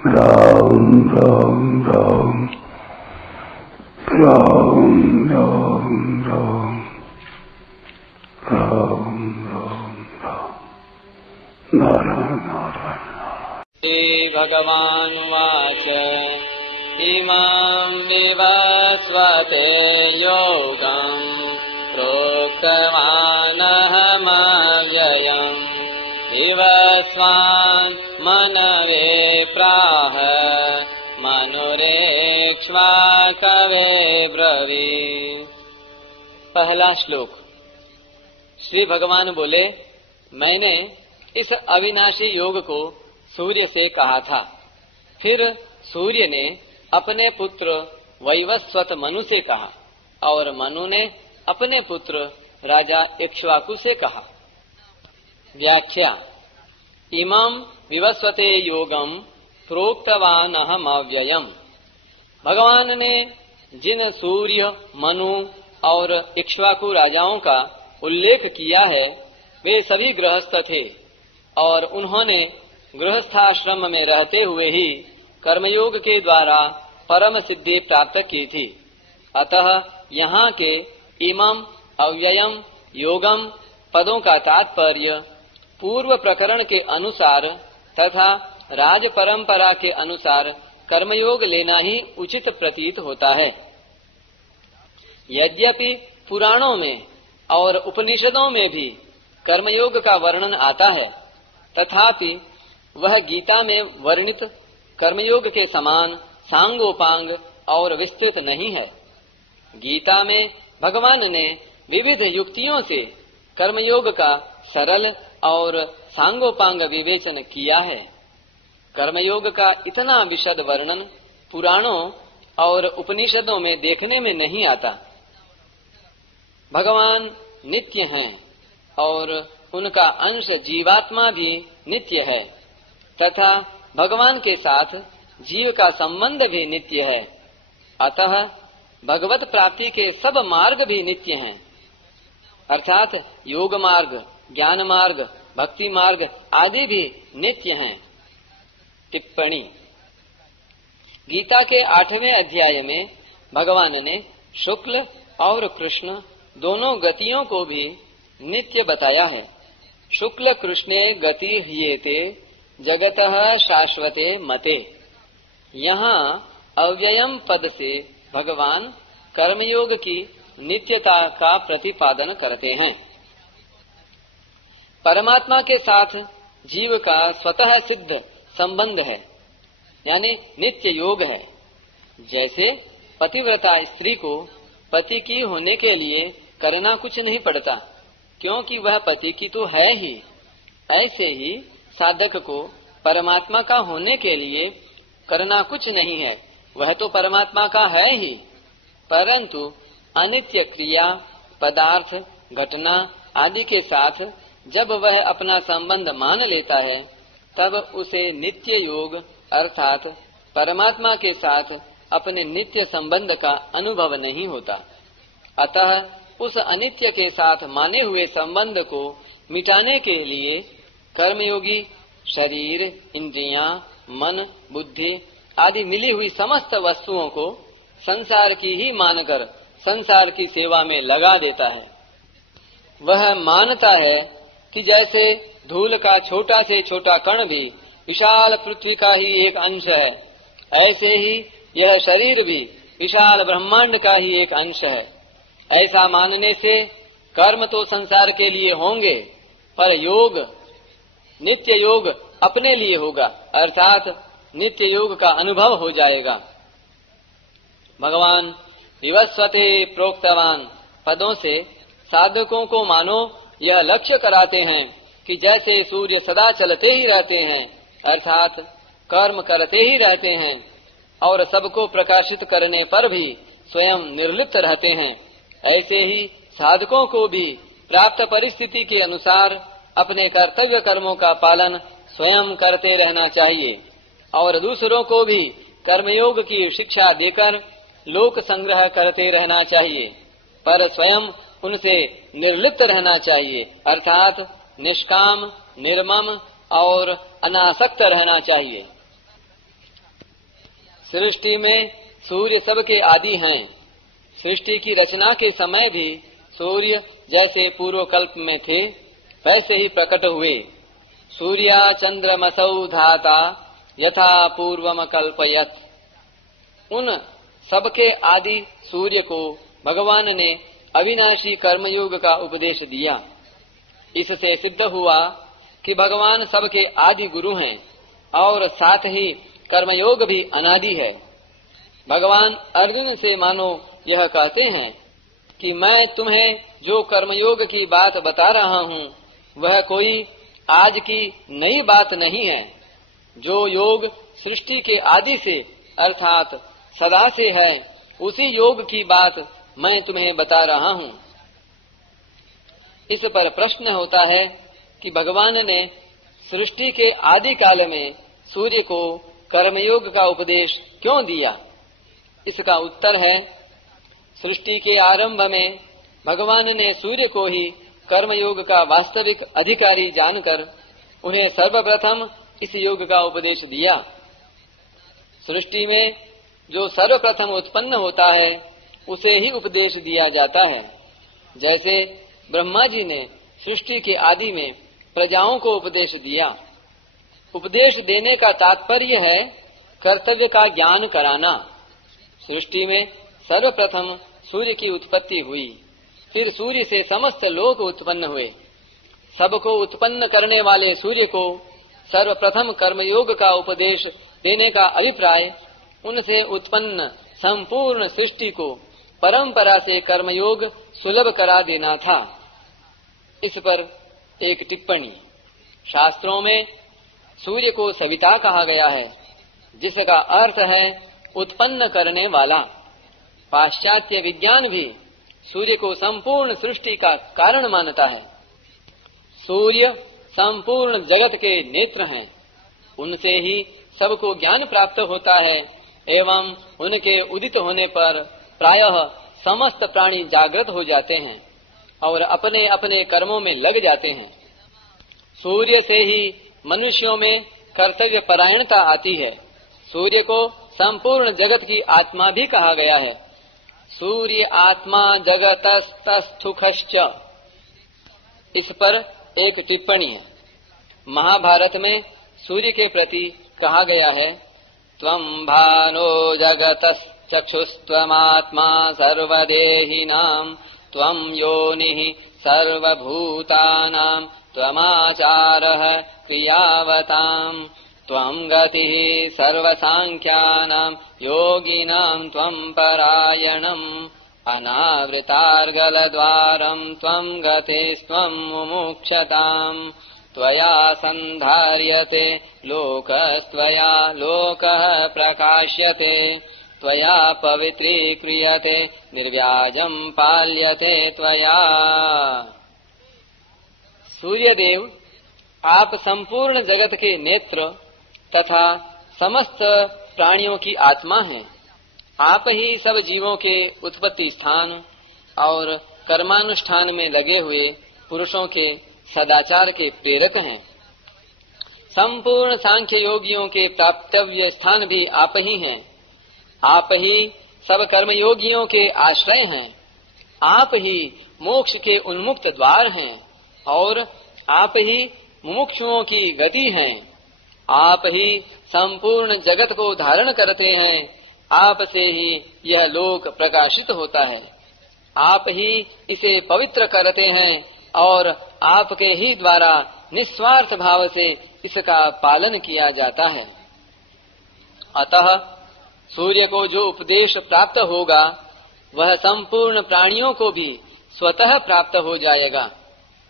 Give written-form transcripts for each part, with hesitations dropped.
राम राम राम राम राम राम राम राम राम नारायण नारायण। श्री भगवानुवाच इमं विवस्वते योगं प्रोक्तवानहमव्ययम् विवस्वान् मनवे प्राह मनुरेक्ष्वाकवे ब्रवीत्। पहला श्लोक। श्री भगवान बोले, मैंने इस अविनाशी योग को सूर्य से कहा था। फिर सूर्य ने अपने पुत्र वैवस्वत मनु से कहा और मनु ने अपने पुत्र राजा इक्ष्वाकु से कहा। व्याख्या। इमं विवस्वते योगम प्रोक्तवानहम अव्ययम्। भगवान ने जिन सूर्य, मनु और इक्ष्वाकु राजाओं का उल्लेख किया है वे सभी गृहस्थ थे और उन्होंने गृहस्थाश्रम में रहते हुए ही कर्मयोग के द्वारा परम सिद्धि प्राप्त की थी। अतः यहाँ के इमं अव्ययम योगम पदों का तात्पर्य पूर्व प्रकरण के अनुसार तथा राज परंपरा के अनुसार कर्मयोग लेना ही उचित प्रतीत होता है। यद्यपि पुराणों में और उपनिषदों में भी कर्मयोग का वर्णन आता है, तथापि वह गीता में वर्णित कर्मयोग के समान सांगोपांग और विस्तृत नहीं है। गीता में भगवान ने विविध युक्तियों से कर्मयोग का सरल और सांगोपांग विवेचन किया है। कर्मयोग का इतना विशद वर्णन पुराणों और उपनिषदों में देखने में नहीं आता। भगवान नित्य हैं और उनका अंश जीवात्मा भी नित्य है तथा भगवान के साथ जीव का संबंध भी नित्य है। अतः भगवत प्राप्ति के सब मार्ग भी नित्य हैं, अर्थात योग मार्ग, ज्ञान मार्ग, भक्ति मार्ग आदि भी नित्य हैं। टिप्पणी। गीता के 8वें अध्याय में भगवान ने शुक्ल और कृष्ण दोनों गतियों को भी नित्य बताया है। शुक्ल कृष्णे गति ह्येते जगतः शाश्वते मते। यहाँ अव्ययम पद से भगवान कर्मयोग की नित्यता का प्रतिपादन करते हैं। परमात्मा के साथ जीव का स्वतः सिद्ध संबंध है, यानी नित्य योग है। जैसे पतिव्रता स्त्री को पति की होने के लिए करना कुछ नहीं पड़ता, क्योंकि वह पति की तो है ही। ऐसे ही साधक को परमात्मा का होने के लिए करना कुछ नहीं है, वह तो परमात्मा का है ही। परंतु अनित्य क्रिया, पदार्थ, घटना आदि के साथ जब वह अपना संबंध मान लेता है, तब उसे नित्य योग अर्थात परमात्मा के साथ अपने नित्य संबंध का अनुभव नहीं होता। अतः उस अनित्य के साथ माने हुए संबंध को मिटाने के लिए कर्मयोगी शरीर, इंद्रियां, मन, बुद्धि आदि मिली हुई समस्त वस्तुओं को संसार की ही मानकर संसार की सेवा में लगा देता है। वह मानता है कि जैसे धूल का छोटा से छोटा कण भी विशाल पृथ्वी का ही एक अंश है, ऐसे ही यह शरीर भी विशाल ब्रह्मांड का ही एक अंश है। ऐसा मानने से कर्म तो संसार के लिए होंगे, पर योग, नित्य योग अपने लिए होगा, अर्थात नित्य योग का अनुभव हो जाएगा। भगवान विवस्वते प्रोक्तवान पदों से साधकों को मानो यह लक्ष्य कराते हैं कि जैसे सूर्य सदा चलते ही रहते हैं, अर्थात कर्म करते ही रहते हैं और सबको प्रकाशित करने पर भी स्वयं निर्लिप्त रहते हैं, ऐसे ही साधकों को भी प्राप्त परिस्थिति के अनुसार अपने कर्तव्य कर्मों का पालन स्वयं करते रहना चाहिए और दूसरों को भी कर्मयोग की शिक्षा देकर लोक संग्रह करते रहना चाहिए, पर स्वयं उनसे निर्लिप्त रहना चाहिए, अर्थात निष्काम, निर्मम और अनासक्त रहना चाहिए। सृष्टि में सूर्य सबके आदि हैं। सृष्टि की रचना के समय भी सूर्य जैसे पूर्व कल्प में थे वैसे ही प्रकट हुए। सूर्या चंद्रमसौ धाता यथा पूर्वम कल्पयत। उन सबके आदि सूर्य को भगवान ने अविनाशी कर्मयोग का उपदेश दिया। इससे सिद्ध हुआ कि भगवान सबके आदि गुरु हैं और साथ ही कर्मयोग भी अनादि है। भगवान अर्जुन से मानो यह कहते हैं कि मैं तुम्हें जो कर्मयोग की बात बता रहा हूँ वह कोई आज की नई बात नहीं है। जो योग सृष्टि के आदि से अर्थात सदा से है उसी योग की बात मैं तुम्हें बता रहा हूँ। इस पर प्रश्न होता है कि भगवान ने सृष्टि के आदि काल में सूर्य को कर्मयोग का उपदेश क्यों दिया? इसका उत्तर है, सृष्टि के आरंभ में भगवान ने सूर्य को ही कर्मयोग का वास्तविक अधिकारी जानकर उन्हें सर्वप्रथम इस योग का उपदेश दिया। सृष्टि में जो सर्वप्रथम उत्पन्न होता है उसे ही उपदेश दिया जाता है। जैसे ब्रह्मा जी ने सृष्टि के आदि में प्रजाओं को उपदेश दिया। उपदेश देने का तात्पर्य है कर्तव्य का ज्ञान कराना। सृष्टि में सर्वप्रथम सूर्य की उत्पत्ति हुई, फिर सूर्य से समस्त लोक उत्पन्न हुए। सबको उत्पन्न करने वाले सूर्य को सर्वप्रथम कर्मयोग का उपदेश देने का अभिप्राय उनसे उत्पन्न संपूर्ण सृष्टि को परंपरा से कर्मयोग सुलभ करा देना था। इस पर एक टिप्पणी। शास्त्रों में सूर्य को सविता कहा गया है, जिसका अर्थ है उत्पन्न करने वाला। पाश्चात्य विज्ञान भी सूर्य को संपूर्ण सृष्टि का कारण मानता है। सूर्य संपूर्ण जगत के नेत्र हैं, उनसे ही सबको ज्ञान प्राप्त होता है एवं उनके उदित होने पर प्रायः समस्त प्राणी जागृत हो जाते हैं और अपने अपने कर्मों में लग जाते हैं। सूर्य से ही मनुष्यों में कर्तव्य परायणता आती है। सूर्य को संपूर्ण जगत की आत्मा भी कहा गया है। सूर्य आत्मा जगतस्तस्थुखश्च। इस पर एक टिप्पणी है। महाभारत में सूर्य के प्रति कहा गया है, त्वं भानो जगतश्चक्षुस्त्वमात्मा सर्वदेहिनां त्वं योनिः सर्वभूतानां त्वमाचारः क्रियावतां त्वं गतिः सर्वसांख्यानां योगिनां त्वं परायणम् अनावृतार्गलद्वारं त्वं गतिस्त्वं मुमुक्षताम् त्वया सन्धार्यते लोकस्त्वया लोकः प्रकाश्यते त्वया पवित्रीक्रियते निर्व्याजं पाल्यते त्वया। सूर्यदेव, आप संपूर्ण जगत के नेत्र तथा समस्त प्राणियों की आत्मा हैं। आप ही सब जीवों के उत्पत्ति स्थान और कर्मानुष्ठान में लगे हुए पुरुषों के सदाचार के प्रेरक हैं। संपूर्ण सांख्य योगियों के प्राप्तव्य स्थान भी आप ही हैं। आप ही सब कर्मयोगियों के आश्रय हैं। आप ही मोक्ष के उन्मुक्त द्वार हैं और आप ही मुमुक्षुओं की गति हैं। आप ही संपूर्ण जगत को धारण करते हैं। आप से ही यह लोक प्रकाशित होता है। आप ही इसे पवित्र करते हैं और आपके ही द्वारा निस्वार्थ भाव से इसका पालन किया जाता है। अतः सूर्य को जो उपदेश प्राप्त होगा वह संपूर्ण प्राणियों को भी स्वतः प्राप्त हो जाएगा।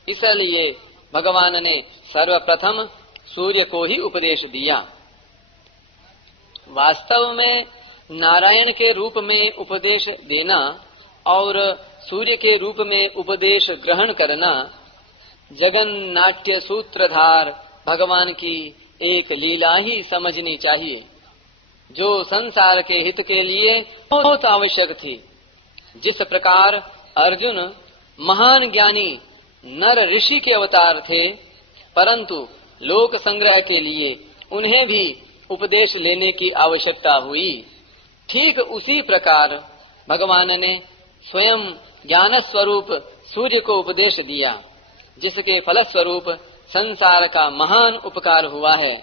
इसलिए भगवान ने सर्वप्रथम सूर्य को ही उपदेश दिया। वास्तव में नारायण के रूप में उपदेश देना और सूर्य के रूप में उपदेश ग्रहण करना जगन्नाट्य सूत्रधार भगवान की एक लीला ही समझनी चाहिए, जो संसार के हित के लिए बहुत आवश्यक थी। जिस प्रकार अर्जुन महान ज्ञानी नर ऋषि के अवतार थे, परंतु लोक संग्रह के लिए उन्हें भी उपदेश लेने की आवश्यकता हुई। ठीक उसी प्रकार भगवान ने स्वयं ज्ञान स्वरूप सूर्य को उपदेश दिया, जिसके फलस्वरूप संसार का महान उपकार हुआ है,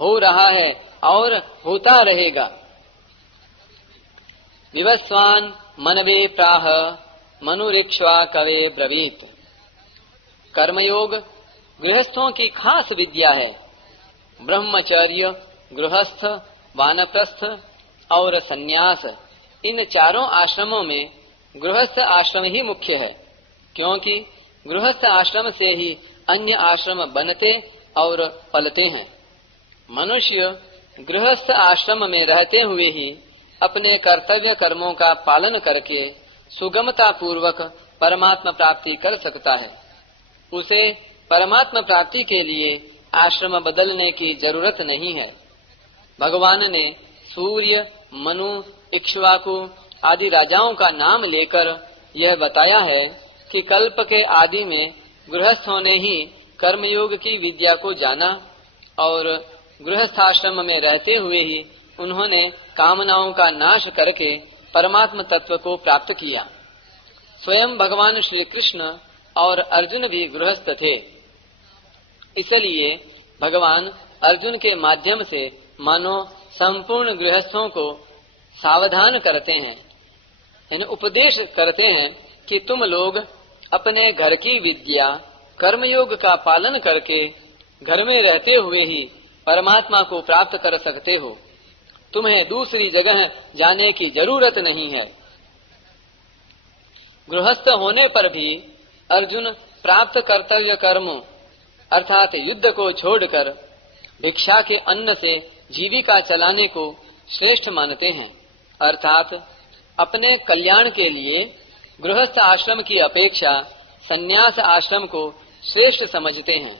हो रहा है और होता रहेगा। विवस्वान मनवे प्राह मनुरिक्ष्वा कवे ब्रवीत। कर्मयोग गृहस्थों की खास विद्या है। ब्रह्मचर्य, गृहस्थ, वानप्रस्थ और सन्यास, इन चारों आश्रमों में गृहस्थ आश्रम ही मुख्य है, क्योंकि गृहस्थ आश्रम से ही अन्य आश्रम बनते और पलते हैं। मनुष्य गृहस्थ आश्रम में रहते हुए ही अपने कर्तव्य कर्मों का पालन करके सुगमता पूर्वक परमात्मा प्राप्ति कर सकता है। उसे परमात्मा प्राप्ति के लिए आश्रम बदलने की जरूरत नहीं है। भगवान ने सूर्य, मनु, इक्ष्वाकु आदि राजाओं का नाम लेकर यह बताया है कि कल्प के आदि में गृहस्थों ने ही कर्मयोग की विद्या को जाना और गृहस्थाश्रम में रहते हुए ही उन्होंने कामनाओं का नाश करके परमात्म तत्व को प्राप्त किया। स्वयं भगवान श्री कृष्ण और अर्जुन भी गृहस्थ थे, इसलिए भगवान अर्जुन के माध्यम से मानो संपूर्ण गृहस्थों को सावधान करते हैं, यानी उपदेश करते हैं कि तुम लोग अपने घर की विद्या कर्मयोग का पालन करके घर में रहते हुए ही परमात्मा को प्राप्त कर सकते हो। तुम्हें दूसरी जगह जाने की जरूरत नहीं है। गृहस्थ होने पर भी अर्जुन प्राप्त कर्तव्य कर्मों अर्थात युद्ध को छोड़कर भिक्षा के अन्न से जीविका चलाने को श्रेष्ठ मानते हैं, अर्थात अपने कल्याण के लिए गृहस्थ आश्रम की अपेक्षा संन्यास आश्रम को श्रेष्ठ समझते हैं।